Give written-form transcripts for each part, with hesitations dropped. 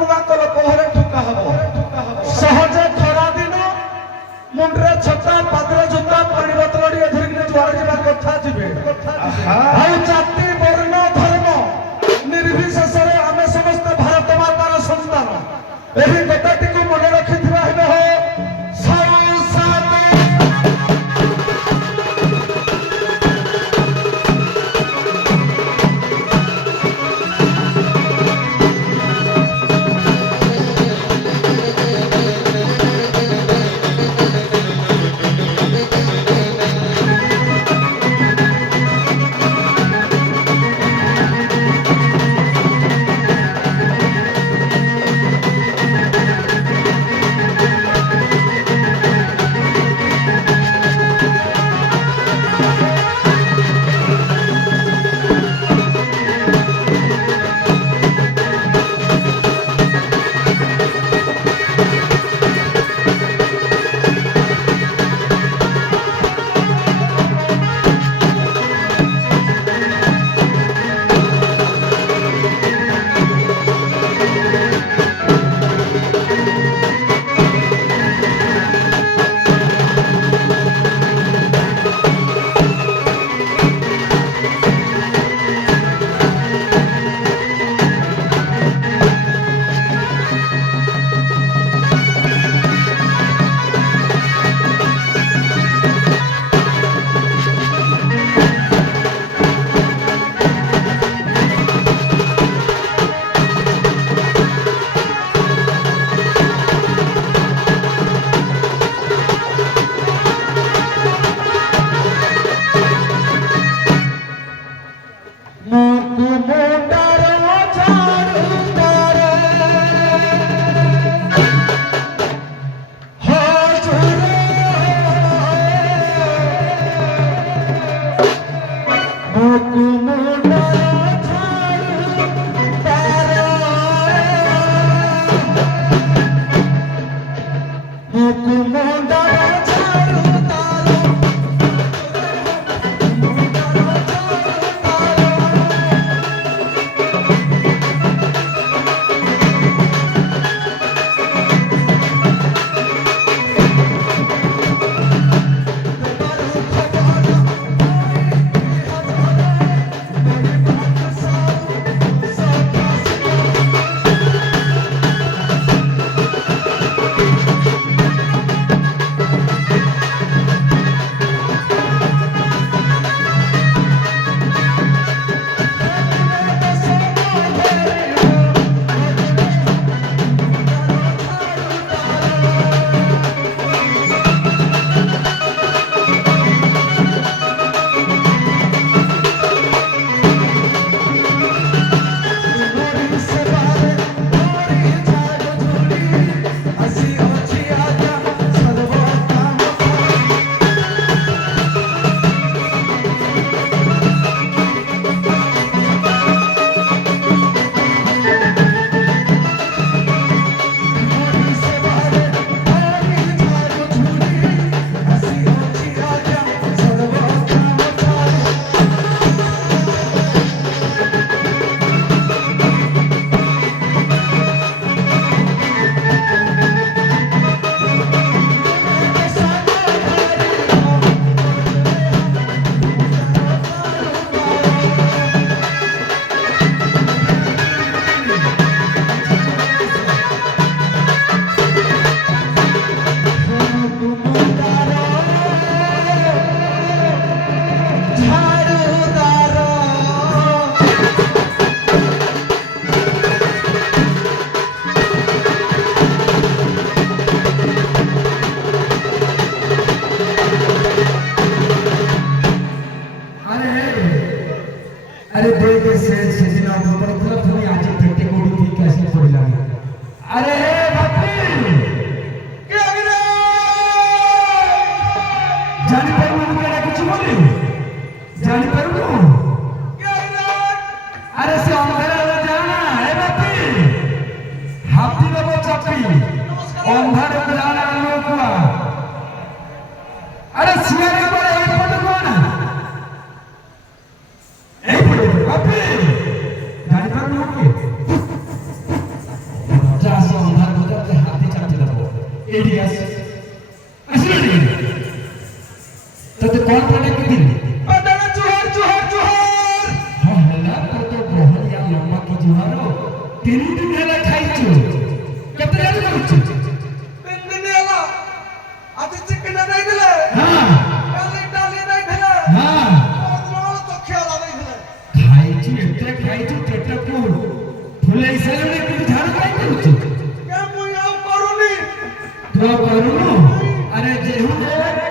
ମୁଗାଙ୍କର ପହରେ ଠୁକା ହବ। ସହଜେ ଖରା ଦିନ ମୁଣ୍ଡରେ ଛତା ପାଦରେ ଜୋତା ପାଣି ବୋତଲ ଟିକେ ଧରିକି ଯୁଆଡେ ଯିବା କଥା ଯିବେ। ଆଉ ଜାତି ବର୍ଣ୍ଣ ଧର୍ମ ନିର୍ବିଶେଷରେ ଆମେ ସମସ୍ତେ ଭାରତ ମାତାର ସନ୍ତାନ। ଏହି କଥାଟିକୁ ମନେ ରଖିଥିବା ହେବେ ହେ अरे देख से सीना ऊपर तरफ थोड़ी आज फटे कोड़ी थी कैसे पड़ला अरे बापी के अगरे जानी पर मन केड़ा कुछ बोली जानी पर को के अगरे अरे से अंधारा जाना है बापी हाथी लो चापी अंधार जाना लोकुआ अरे सिया के बड़े एक पट कौन Hey, এটি আছে আসলে তোতে কোন পানে কি দিলি বাদানা জোহার জোহার জোহার হ্যাঁ হেলা তো বহরিয়া লম্বা কি জুহারো 3 দিন হেলা খাইছো কেতে জানি করছো 3 দিন এলা আজ চিকেন নাই দিলে হ্যাঁ কালি ডালি নাই দিলে হ্যাঁ পরদিন তো খেলা নাই দিলে খাইছো এতে খাইছো পেটকু ফুলাই সাইলে কিন্তু ঝাড় কাই করছো কে মুই আও করুনি তো করুনো আরে যেহু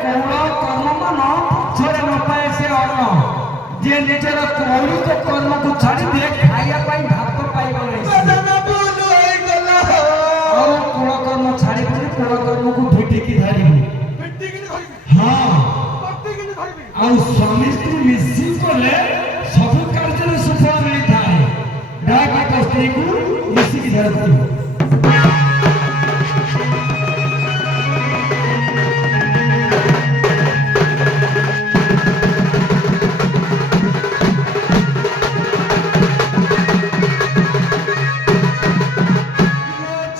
কোন কর্ম ন ছড়ে ন পায় সে অন্ন যে নিজের কৌলিক কর্মକୁ ছাড়ি দিয়ে খাইয়া পাই ভাত পাইব নাই বাদানা ভুল হই গলা ଆଉ କୋଳ କର୍ମ ଛାଡ଼ିକି କୋଳ କର୍ମକୁ ଭିଟିକି ଧରିବୁ ମିଟି କିନି ଧରିବି ହଁ ପଟି କିନି ଧରିବି ଆଉ ସ୍ୱାମୀ ସ୍ତ୍ରୀ ମିଶି କଲେ ସବୁ କାର୍ଯ୍ୟରେ ସୁଫଳ ମିଳିଥାଏ ଡାକ ତୋ ସ୍ତ୍ରୀକୁ ମିଶିକି ଧରିବୁ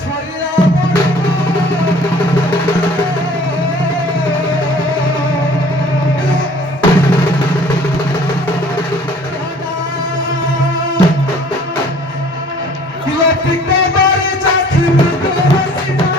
ছড়িয়া দিলে টিকে বাড়ি যাচ্ছি মুখে হাসিনা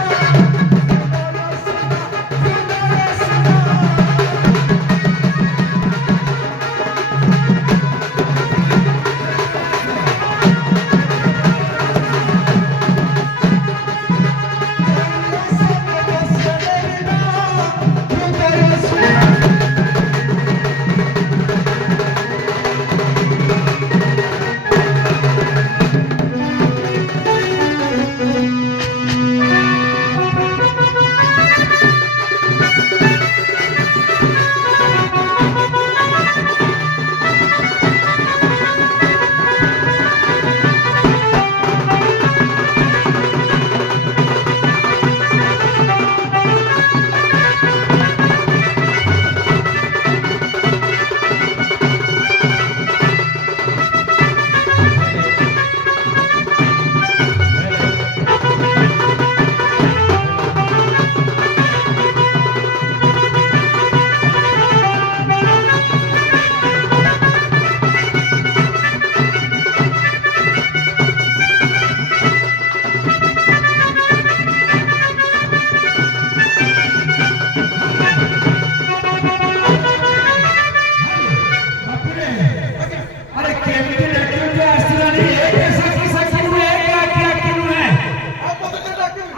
अरे केमती डाक्यूटी आसलानी एक ऐसा किसा किनु है क्या किनु है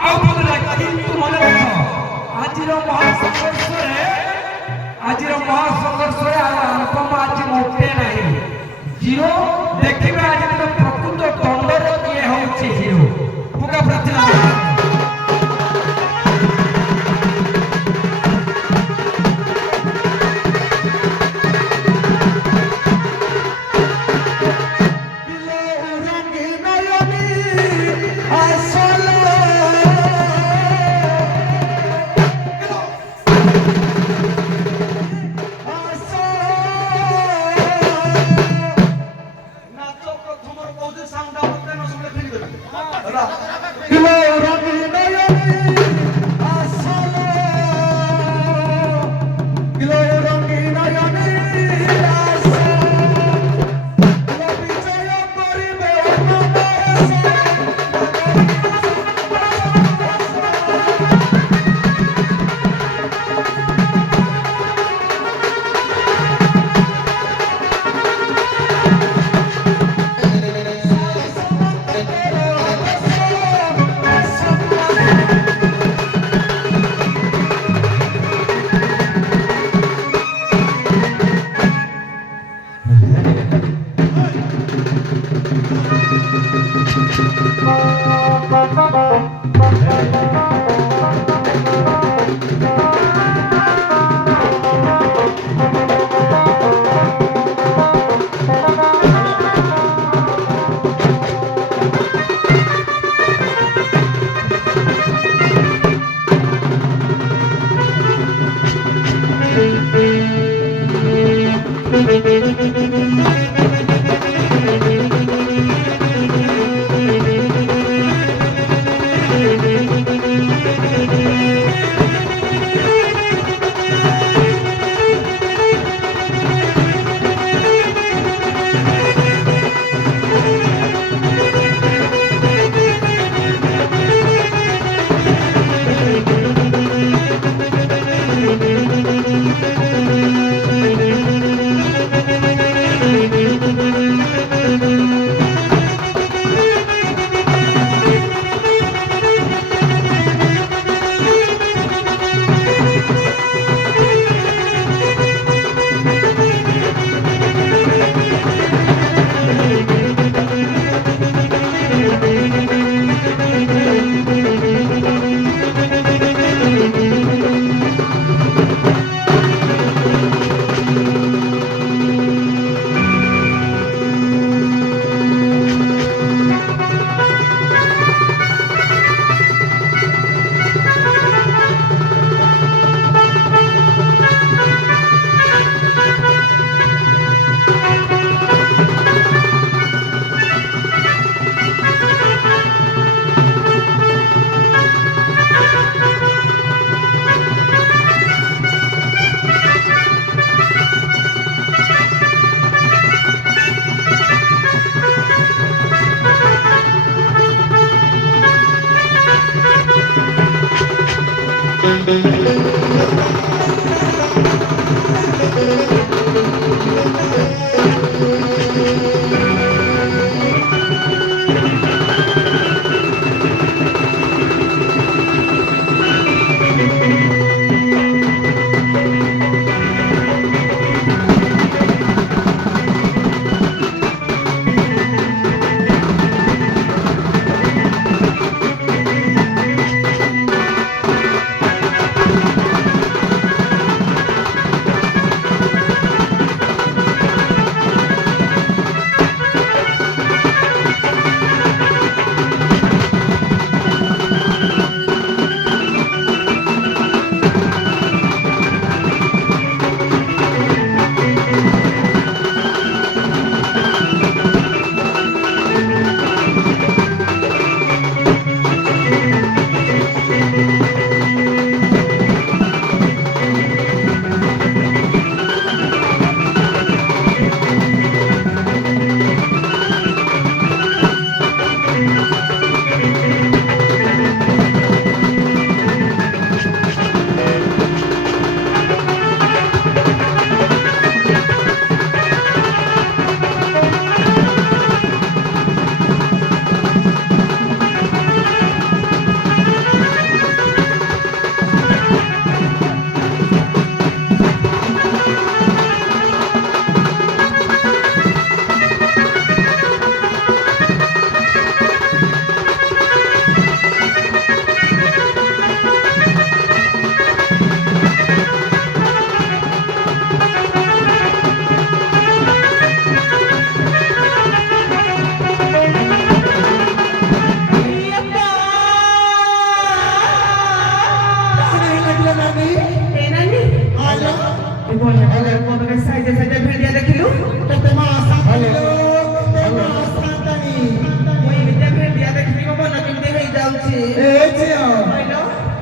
आओ पता किंतु मन रखो आजिर महासंघर्ष रे अनुपम आज मोटे नहीं जीरो देखिबे आज तो प्रकृत दंडर किए होछि जीरो पुका प्रतिना দিলে রঙে নয়নি আসলে নাচক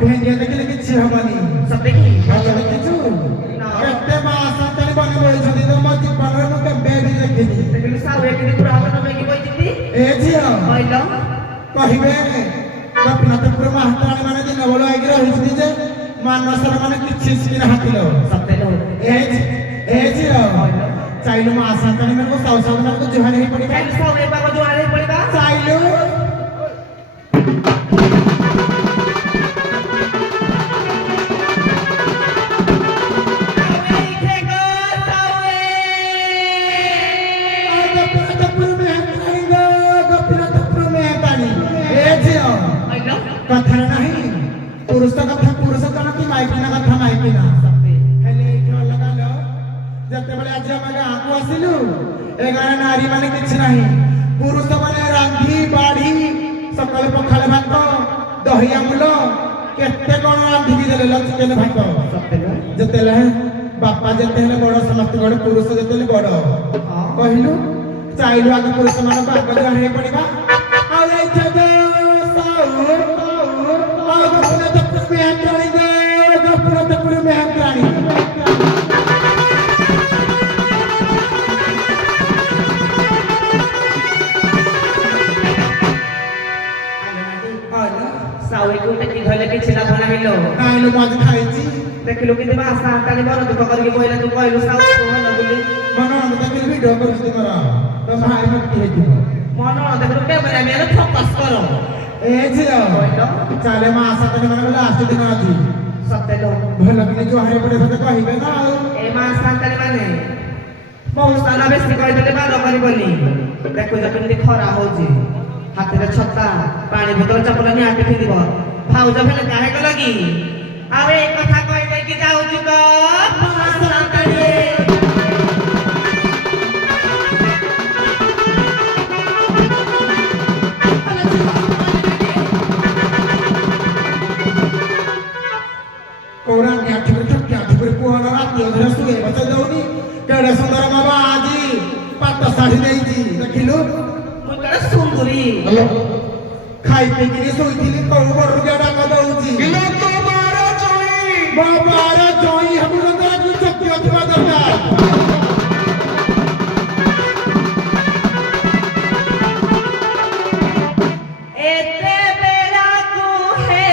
भेंडिया देखिले किछि हमानी सब देखी भालो देखिछु केते मास तनी बने बोल छथि त म जीवन नु के बेबी देखिनी देखिलु साउ एक दिन पुरा हवन में की बोल जिति ए झियो होइलो कहिबे कपिनाथपुर महात्राणी माने दिन बोल आइगिरा हिसनी जे मानसर माने किछि सिन हातिलो सबते लो ए झियो चाइलो मास तनी मन को साउ साउ मन को जुहान हे पड़ी चाइलो साउ ए बाबा जो आले पड़ीबा चाइलो कथा नहीं पुरुष कथा पुरुष कथा की माइकिना कथा माइकिना हेले एठो लगा लो जते बेले आज हम गां को आसिलु ए गां नारी माने किछ नहीं पुरुष माने रांधी बाड़ी सकल पखाल भात दही आमुल केते कोन रांधी देले ल चिकन भात जते ले बापा जते ले बड़ समस्त बड़ पुरुष जते ले बड़ कहिलु चाइलु आगे पुरुष माने बापा जाहे पड़ीबा आ ए जगे साउर देखिलु कि देबा साताली मन दुख करके बोइला तू कहलु साउ मन बोली मन देखिलु वीडियो करछि तोरा तो भाई मत हेजि मन देखिलु कैमरा में फोकस करो ए झियो चाले मा आशा तने मन लास्ट दिन आजी सत्य लो भल कि जो हारे पड़े सते कहिबे ना ए मा साताली माने बहुत सारा बेसी कहि देले बारो करी बोली देखो जतन खरा होजी हाथ रे छत्ता पानी बोतल चपला नि आके फिरिबो भाउज भेले काहे को लगी आवे एक कथा कहि दे कि जाऊ जुग साताली कोरान या ठिबर कोना राती अधर सुए बच दउनी केडे सुंदर बाबा आजी पाट साड़ी देइजी देखिलु मुकड़ा सुंदरी हेलो खाई पे गिरी सोइथिली कौ बरु गेडा क दउजी इलो तो बारा जोई हमरो तोरा की चक्की अथवा दरकार एते बेरा को है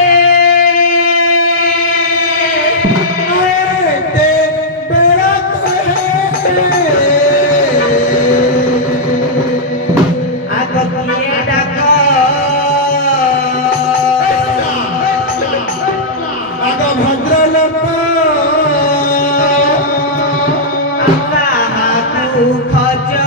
ଖଜ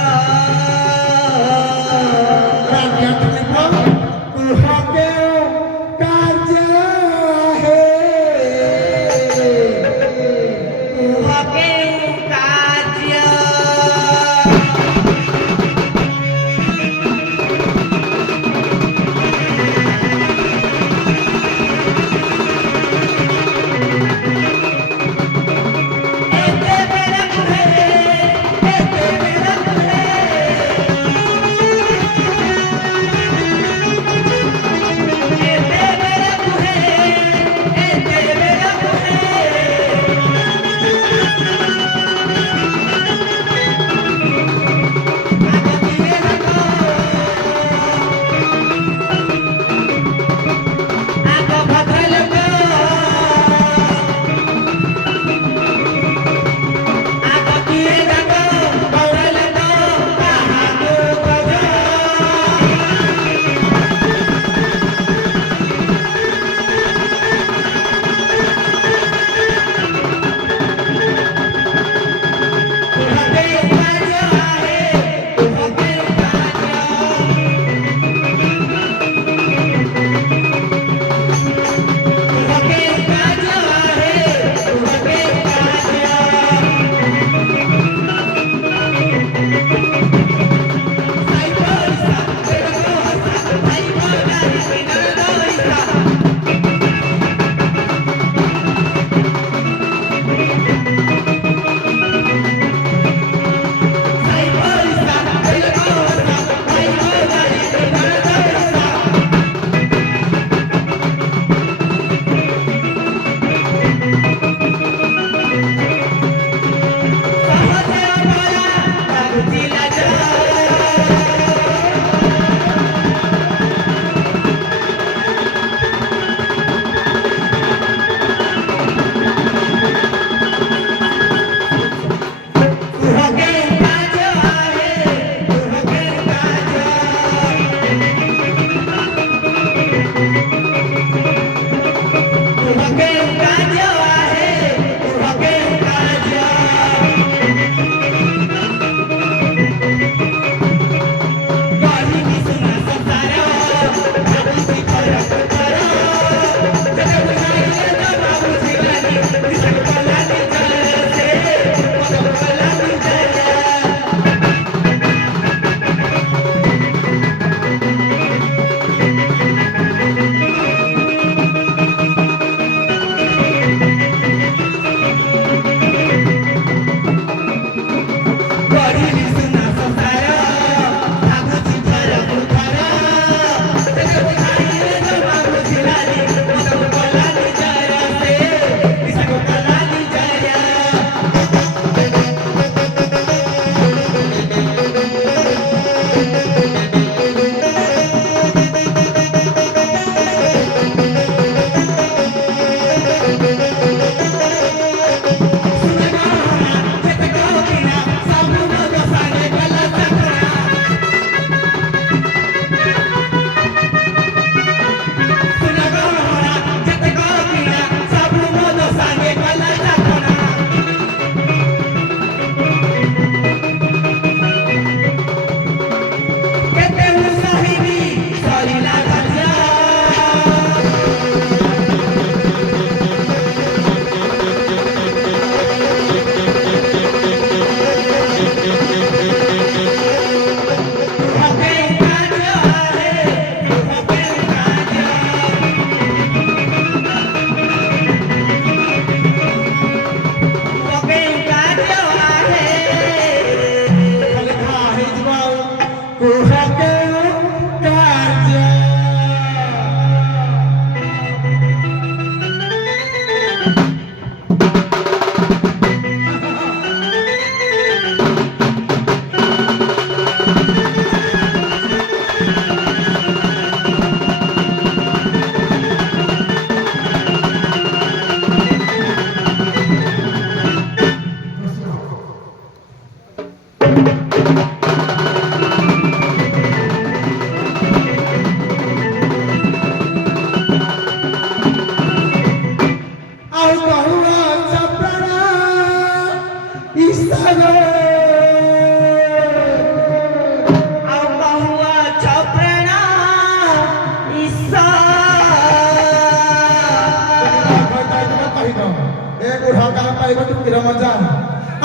ରାତିର ମଜା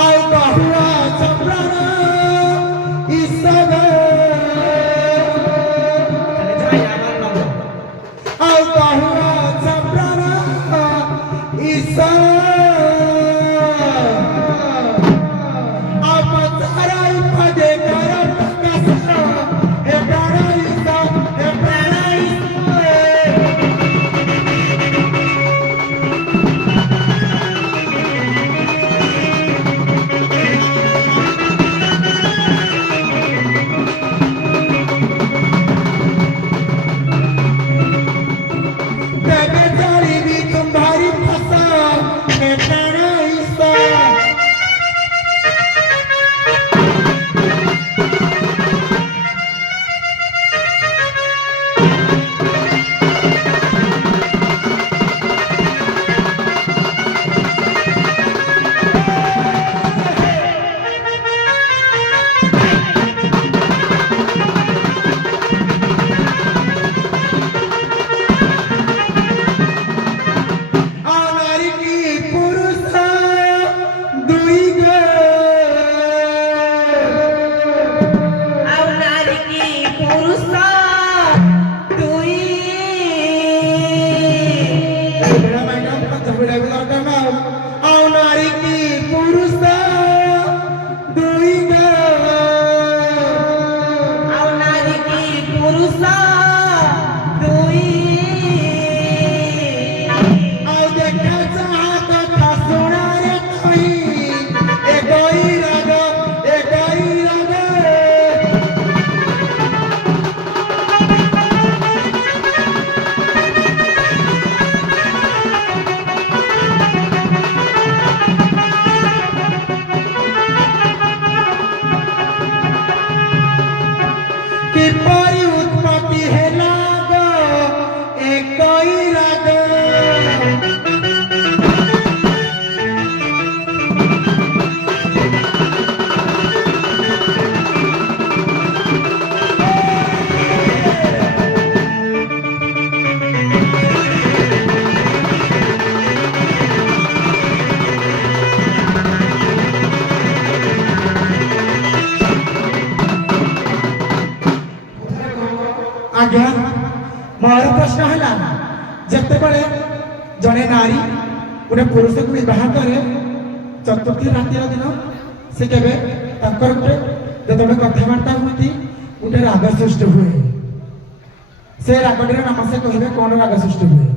ଆଉ କହୁଆ ଚମ୍ପ୍ରାଣ ଇସବେ তাহলে যাই আমার নব ଆଉ କହୁଆ ଚମ୍ପ୍ରାଣ ଇସବେ ଆଉ ପଚାରାଇ ପଦେ କର ପ୍ରକାଶ ଏ ପ୍ରାଣ ଇସ ଏ ପ୍ରାଣ ଇସବେ तेरे जारी भी तुम्हारी फसा है प्राण हिस्सा और नारी की पुरुष दुई गे ଆଉ ନାରୀ କି ପୁରୁଷ ଦୁଇ बेड़ा मैडम पत्ता बेड़ा भी दरकार ना और नारी की पुरुष दुई गे ଆଉ ନାରୀ କି ପୁରୁଷ ଦୁଇ ଆଉ ଦେଖା ଚାହା କଥା ଶୁଣାରେ କହି ଏ ଗଇ ରାଗ ଏ ଗଇ ରାଗ କିପରି ଉତ୍ପତ୍ତି ହେଲା ଗ ଏ ଗଇ ରାଗ आज्ञा मोर प्रश्न है जितेबले जड़े नारी गोटे पुरुष को बहुत करे चतुर्थी रातिर दिन से केवे गोटे जो कथबार्ता हुए गोटे राग सृष्टि हुए से रागटी नाम से कहे कौन राग सृष्टि हुए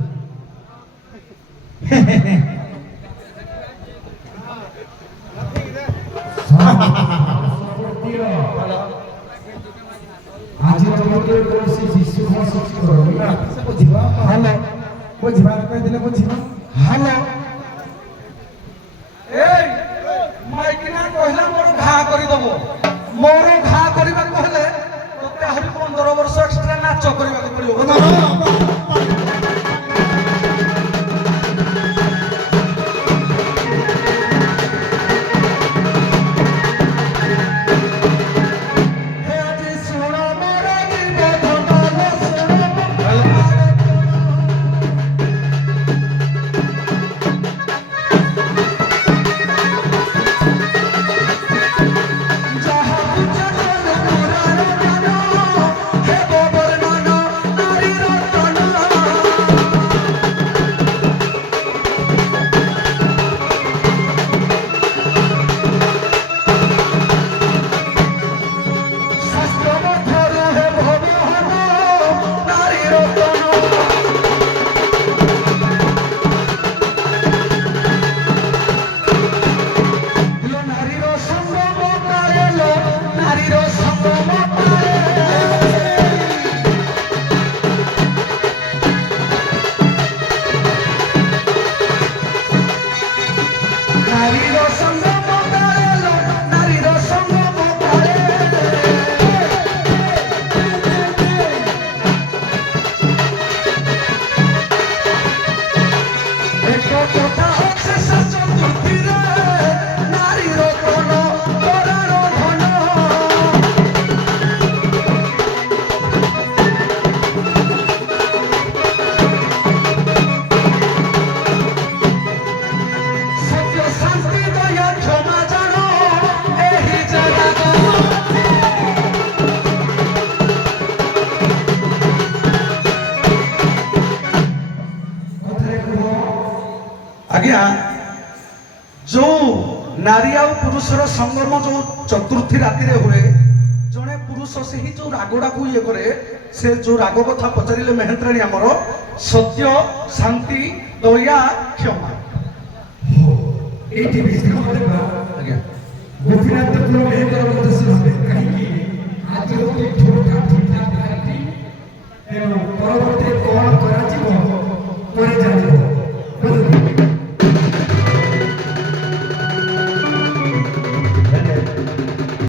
आज जगत कौन शिशु सृष्टि करोना बुझा हेलो बुझार कहते बुझा हेलो माइकिना कहला मोर घा करि दबो मोर घा करबा कहले तते आहुरी 15 वर्ष एक्स्ट्रा नाच करबा पड़ियो हे आजी सुनो मोर निबोधन सुनो ଆଜ୍ଞା ଯୋଉ ନାରୀ ଆଉ ପୁରୁଷର ସଙ୍ଗମ ଯୋଉ ଚତୁର୍ଥୀ ରାତିରେ ହୁଏ, ଜଣେ ପୁରୁଷ ସେହି ଯୋଉ ରାଗଟାକୁ ଇଏ କରେ, ସେ ଯୋଉ ରାଗ କଥା ପଚାରିଲେ ମେହେନ୍ତ୍ରାଣୀ ଆମର ସତ୍ୟ, ଶାନ୍ତି, ଦୟା, କ୍ଷମା। ଏଇଠି ବିଶ୍ରାମ ଦେବା। ଆଜ୍ଞା ଗୋପୀନାଥ ପୁର ମେହେନ୍ଦର କଥା ଶୁଣିବେ କାହିଁକି ଆଜି ଗୋଟେ ଥୋଟା